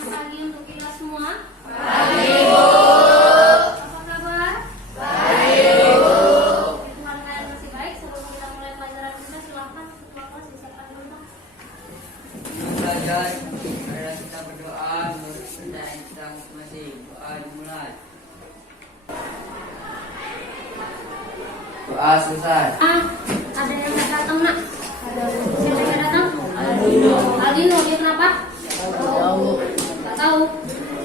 Selamat pagi untuk kita semua. Pagi, Bu. Apa kabar? Baik, Bu. Tuhan kalian masih baik. Sebelum kita mulai pelajaran kita, silakan ketua kelas disiapkan dulu. Belajar, marilah kita berdoa menurut percayaan kita masing-masing. Doa dimulai. Doa selesai. Ada yang nggak datang, nak? Siapa yang datang? Aldino. Aldino, dia kenapa? Tahu. Nggak tahu.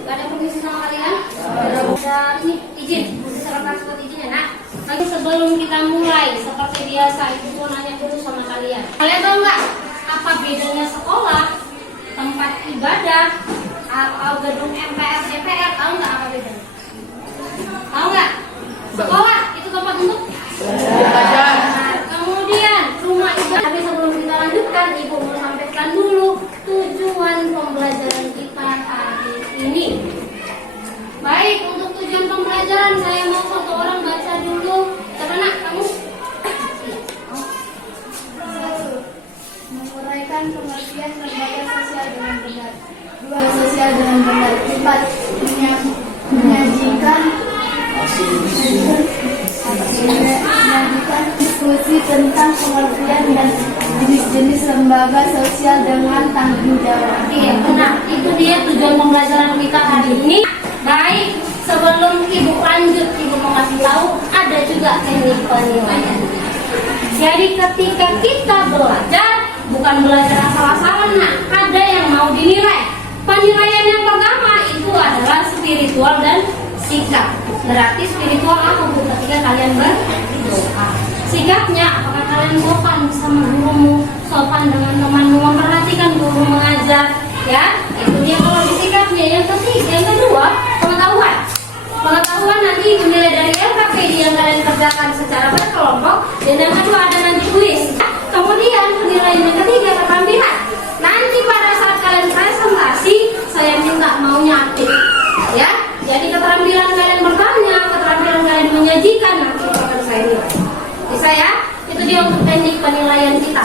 Nggak ada permisi sama kalian? Ada ini izin. Secara transport izinnya, nak. Lagi sebelum kita mulai, seperti biasa, ibu mau nanya dulu sama kalian. Kalian tahu nggak apa bedanya sekolah, tempat ibadah, atau gedung MPR, DPR? Tahu nggak apa bedanya? Tahu nggak? Sekolah itu tempat untuk Belajar. Nah, kemudian rumah ibadah. Tapi sebelum kita lanjutkan, ibu mau sampaikan dulu tujuan pembelajaran kita hari ini. Baik, untuk tujuan pembelajaran saya mau satu orang baca dulu. Siapa, nak? Kamu? Menguraikan pengertian lembaga sosial dengan benar. Lembaga sosial dengan benar. 4. Menyajikan diskusi tentang pengertian dan jenis-jenis lembaga sosial dengan tanggung jawab. Iya, benar. Itu dia tujuan pembelajaran kita hari ini. Baik, sebelum ibu lanjut, ibu mau kasih tahu ada juga teknik penilaian. Jadi ketika kita belajar, bukan belajar asal-asalan, nah, ada yang mau dinilai. Penilaian yang pertama itu adalah spiritual dan sikap. Berarti spiritual apa, Bu? Ketika kalian berdoa. Sikapnya, apakah kalian sopan sama gurumu, sopan dengan temanmu, memperhatikan guru mengajar, ya? Itu dia kalau di sikapnya. Yang kedua, pengetahuan. Pengetahuan nanti dinilai dari LKPD yang kalian kerjakan secara berkelompok, dan yang kedua ada nanti kuis. Kemudian penilaian yang ketiga, keterampilan. Nanti pada saat kalian presentasi, saya minta maunya aktif, ya. Jadi keterampilan kalian bertanya, keterampilan kalian menyajikan, nanti akan saya nilai. Bisa ya? Itu dia untuk teknik penilaian kita.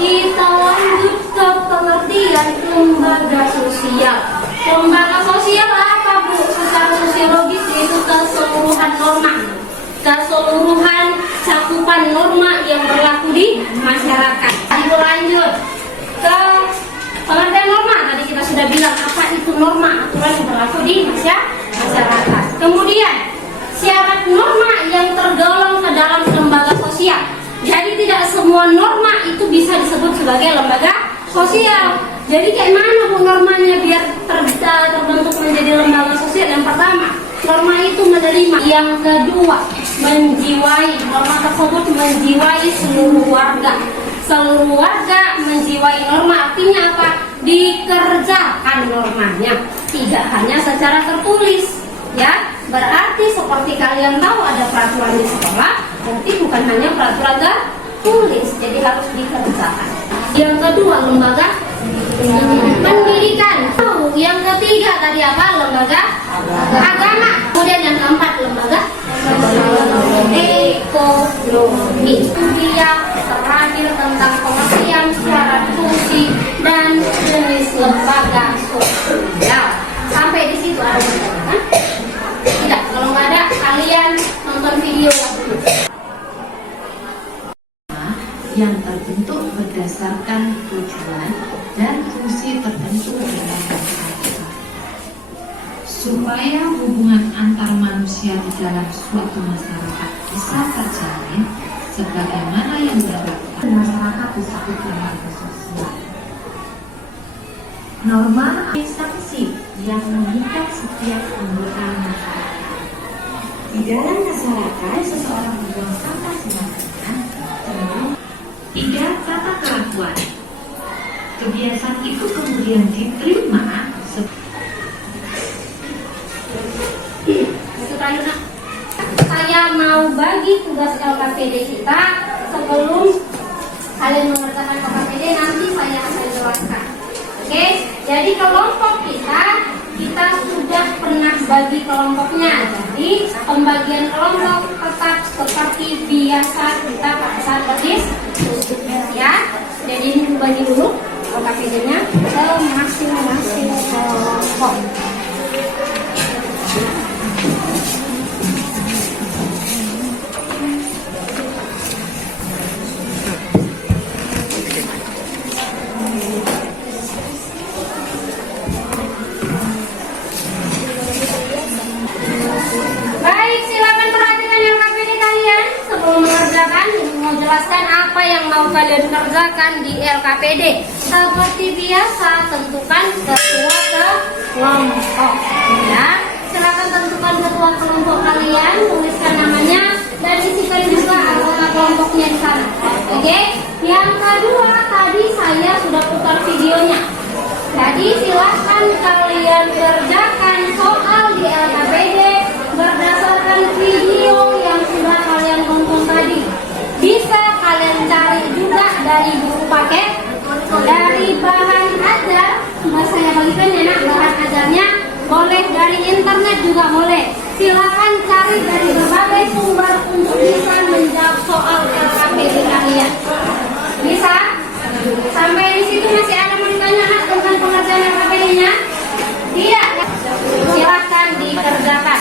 Kita lanjut ke pengertian lembaga sosial. Lembaga sosial apa, Bu? Secara sosiologis yaitu keseluruhan norma, keseluruhan cakupan norma yang berlaku di masyarakat. Ibu lanjut ke pengertian norma. Tadi kita sudah bilang apa itu norma, aturan yang berlaku di masyarakat. Kemudian syarat norma yang tergolong ke dalam lembaga sosial. Jadi tidak semua norma itu bisa disebut sebagai lembaga sosial. Jadi kayak mana, Bu, normanya biar terbentuk menjadi lembaga sosial? Yang pertama, norma itu menerima. Yang kedua, menjiwai. Norma tersebut menjiwai seluruh warga. Seluruh warga menjiwai norma, artinya apa? Dikerjakan normanya, tidak hanya secara tertulis, ya. Berarti seperti kalian tahu ada peraturan di sekolah, berarti bukan hanya peraturan tertulis, jadi harus dikerjakan. Yang kedua, lembaga pendidikan. Yang ketiga tadi apa? Lembaga agama. Kemudian yang keempat, lembaga ekonomi. Dia terakhir tentang pengertian syarat fungsi dan jenis lembaga sosial. Sampai di situ ada pertanyaan? Tidak, kalau nggak ada kalian nonton video dulu. Yang terbentuk berdasarkan tujuan dan fungsi tertentu dalam masyarakat. Supaya hubungan antar manusia di dalam suatu masyarakat bisa terjalin sebagaimana yang diharapkan, masyarakat disebut lembaga sosial. Norma sanksi yang mengikat setiap anggota masyarakat. Di dalam masyarakat, seseorang membuang sampah sembarangan, tidak tata kelakuan. Kebiasaan itu kemudian diterima. Saya mau bagi tugas LKPD kita. Sebelum kalian mengerjakan LKPD, nanti saya akan jelaskan. Oke, jadi kelompok kita sudah pernah bagi kelompoknya. Jadi pembagian kelompok tetap seperti biasa kita pada saat berdiskusi. Ya, jadi ini bagi dulu LKPD-nya ke masing-masing kelompok. Baik, silakan perhatikan LKPD kalian. Sebelum mengerjakan, mau jelaskan apa yang mau kalian kerjakan di LKPD. Seperti biasa, tentukan ketua kelompok. Ya, silakan tentukan ketua kelompok kalian, tuliskan namanya dan isikan juga anggota kelompoknya di sana. Oke? Yang kedua, tadi saya sudah putar videonya. Jadi silakan kalian kerjakan soal di LKPD berdasarkan video yang sudah kalian tonton tadi. Bisa kalian cari juga dari buku paket, dari bahan ajar. Saya bagikan ya nak, bahan ajarnya boleh dari internet juga boleh. Silakan cari dari berbagai sumber untuk bisa menjawab soal LKPD kalian. Bisa? Sampai di situ masih ada mau ditanya nak tentang pengerjaan LKPD-nya? Tidak? Silakan dikerjakan.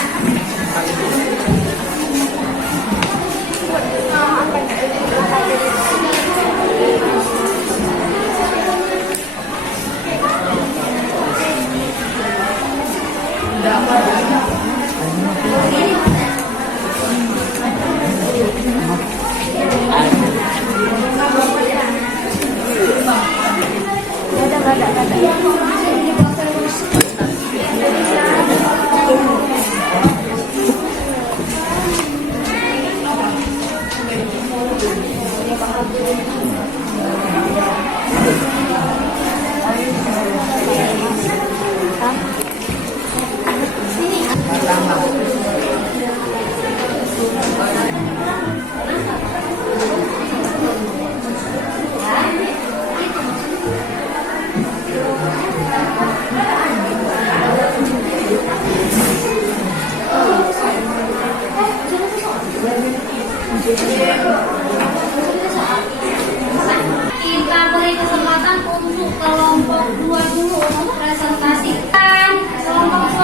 Kita beri kesempatan untuk kelompok 2 dulu untuk presentasikan kelompok 2.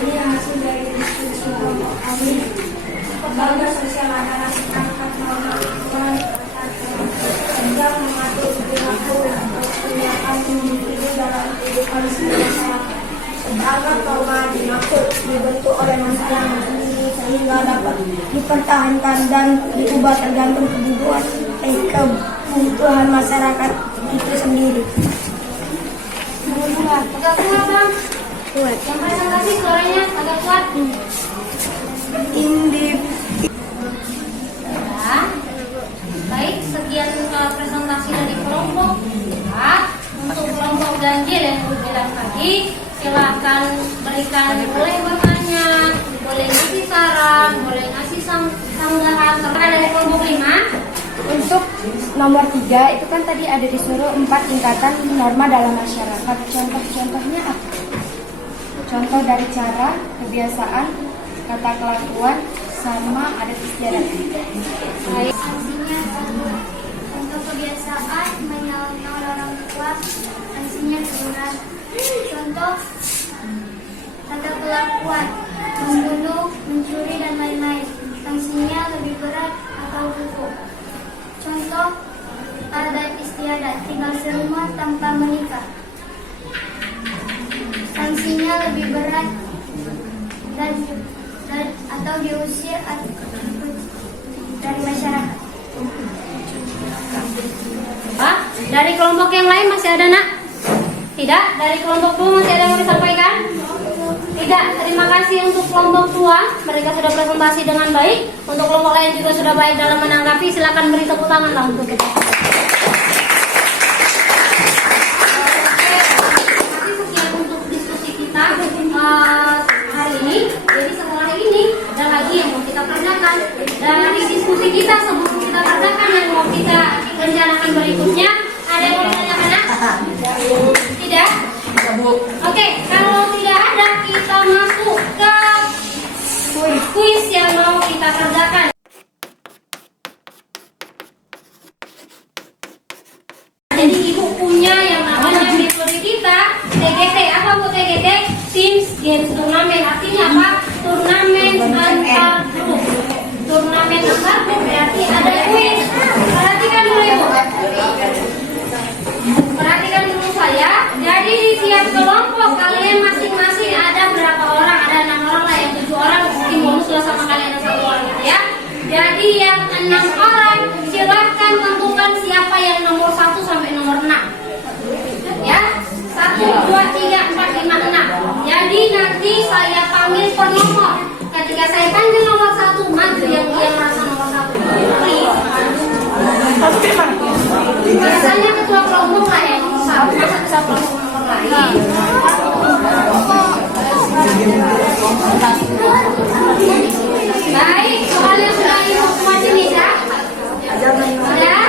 Ini hasil dari diskusi kelompok kami. Lembaga sosial antara sepakat melakukan sedang mengatur perilaku atau tindakan individu dalam kehidupan masyarakat. Sebagai norma dimaksud dibentuk oleh masalah ini sehingga dapat dipertahankan dan diubah tergantung kebutuhan dan kebutuhan masyarakat itu sendiri. Agak kuat bang. Kuat. Yang presentasi suaranya agak kuat. Ya. Baik, sekian presentasi dari kelompok 4. Untuk kelompok ganjil yang bilang tadi, silakan berikan, boleh bertanya, boleh ngasih saran, boleh ngasih sanggahan. Terkait dari kelompok 5. Untuk nomor 3 itu kan tadi ada disuruh 4 tingkatan norma dalam masyarakat. Contoh-contohnya apa? Contoh dari cara, kebiasaan, kata kelakuan, sama adat istiadat. Baik. Sanksinya untuk kebiasaan menyalahkan orang tua, sanksinya teguran. Contoh tata kelakuan membunuh, mencuri dan lain-lain, sanksinya lebih berat atau hukum. Contoh adat istiadat tinggal serumah tanpa menikah, sanksinya lebih berat dan atau diusir dari masyarakat. Dari kelompok yang lain masih ada nak? Tidak? Dari kelompok 2 masih ada yang mau disampaikan? Tidak. Terima kasih untuk kelompok 2. Mereka sudah presentasi dengan baik. Untuk kelompok lain juga sudah baik dalam menanggapi. Silakan beri tepuk tangan lah untuk kita. Oke, sekian untuk diskusi kita hari ini. Jadi setelah ini ada lagi yang mau kita kerjakan. Dari diskusi kita sebelum kita kerjakan yang mau kita rencanakan berikutnya, ada yang mau ditanyakan nak? Tidak? Oke, kalau tidak ada, kita masuk ke kuis yang mau kita kerjakan. Games turnamen artinya apa? Turnamen antar grup. Turnamen antar grup berarti ada kuis. Perhatikan dulu ibu. Perhatikan dulu saya. Jadi di tiap kelompok kalian masing-masing ada berapa orang? Ada 6 orang lah, yang 7 orang mungkin bonus lah sama kalian ada 1 orang gitu ya. Jadi yang 6 orang silahkan tentukan siapa yang nomor 1 sampai nomor 6. Ya, 1, 2, 3, 4, 5, 6. Jadi nanti saya panggil per nomor. Ketika saya panggil nomor 1, maju yang dia merasa nomor 1. Biasanya ketua kelompok lah yang nomor 1. Masa bisa kelompok nomor lain? Baik, soalnya sudah ibu semua jenis ya? Sudah?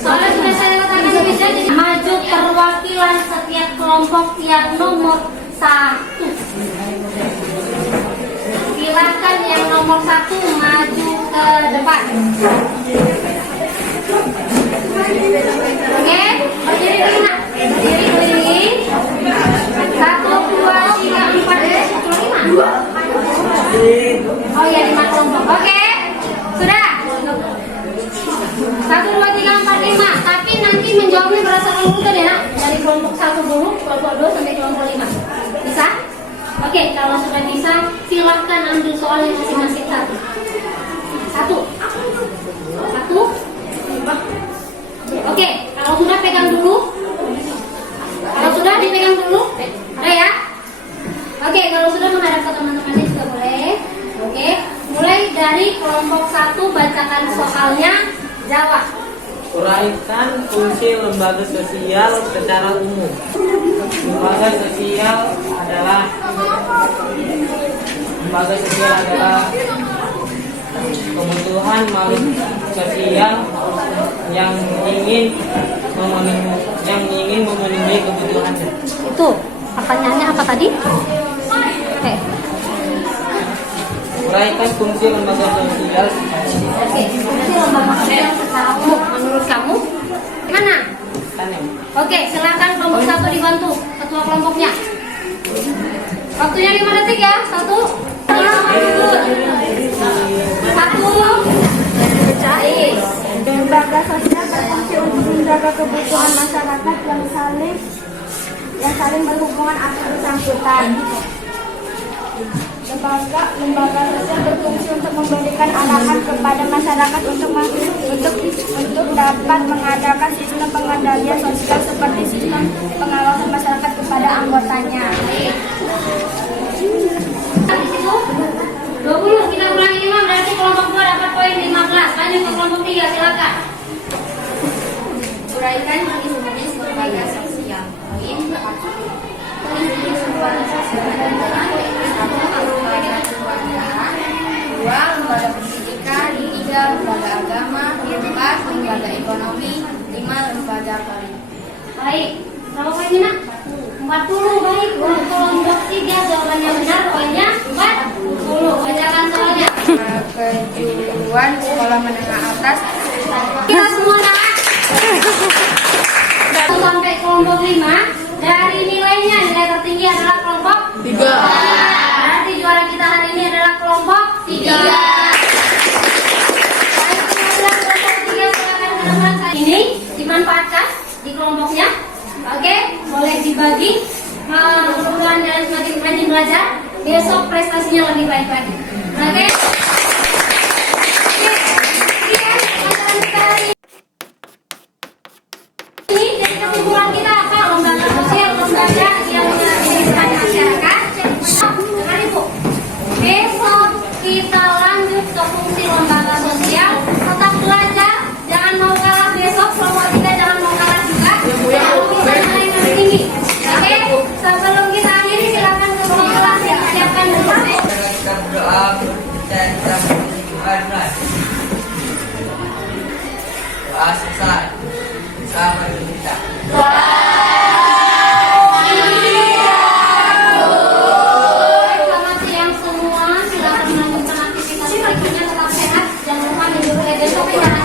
Soalnya sudah saya katakan di meja, jadi maju perwakilan setiap kelompok yang nomor 1. Silakan yang nomor 1 maju ke depan. Oke, berdiri dulu nak. Berdiri keliling. 1, 2, 3, 4, 5. Oh ya, 5 kelompok. Oke, sudah. 1, 2, 3, 4, 5. Tapi nanti menjawabnya berdasarkan urutan ya nak. Dari kelompok 1 dulu, kelompok 2 sampai kelompok 5. Bisa? Oke, kalau sudah bisa, silahkan ambil soalnya masing-masing 1. 1. Oke, kalau sudah pegang dulu. Kalau sudah dipegang dulu. Ada ya? Oke, kalau sudah menghadap ke teman-temannya juga boleh. Oke, mulai dari kelompok 1 bacakan soalnya, jawab. Uraikan fungsi lembaga sosial secara umum. Lembaga sosial adalah kebutuhan makhluk sosial yang ingin memenuhi kebutuhannya. Itu pertanyaannya apa tadi? Oke. Uraikan fungsi lembaga sosial. Oke, fungsi lembaga sosial secara umum menurut kamu mana? Oke, silakan kelompok 1 dibantu ketua kelompoknya. Waktunya 5 detik ya. 1, 2, 1. Lembaga sosial berfungsi untuk menjaga kebutuhan masyarakat yang saling berhubungan antar bersangkutan. Lembaga sosial berfungsi untuk memberikan arahan kepada masyarakat untuk dapat mengadakan sistem pengendalian sosial seperti sistem pengawasan masyarakat kepada anggotanya. Di situ 20, kita ulangi 5 berarti kelompok 2 dapat poin 15. Lanjut ke kelompok 3, silakan. Uraikan fungsi lembaga sosial. Poin 1. Fungsi lembaga sosial adalah 1. Lembaga keluargaan, 2. Lembaga pendidikan, 3. Lembaga agama, 4. Lembaga ekonomi, 5. Lembaga politik. Baik, berapa poinnya nak? 40. Baik, untuk kelompok 3 jawabannya benar, poinnya 40. Bacakan soalnya. Kejuruan sekolah menengah atas. Kita semua nak. 1 sampai kelompok 5. Dari nilainya, nilai tertinggi adalah kelompok 3. Berarti juara kita hari ini adalah kelompok 3. Baik, kelompok 3 silakan ke depan. Ini dimanfaatkan di kelompoknya. Oke, boleh dibagi. Mudah-mudahan kalian semakin rajin belajar. Besok prestasinya lebih baik lagi. Oke. Ini dari kesimpulan kita apa? Lembaga sosial, lembaga yang mengedukasi masyarakat. Dengar ibu. Besok kita lanjut ke fungsi lembaga sosial. Tetap belajar, jangan mau kalah besok. Kelompok 3 jangan mau kalah juga. Yang lebih tinggi. Oke, sebelum kita akhiri silakan ke ruang kelas yang siapkan dulu. Kita berdoa dan kita berdoa. Doa selesai. Selamat kita. Selamat siang semua. Silakan melanjutkan aktivitas berikutnya. Tetap sehat. Jangan lupa minggu besok kita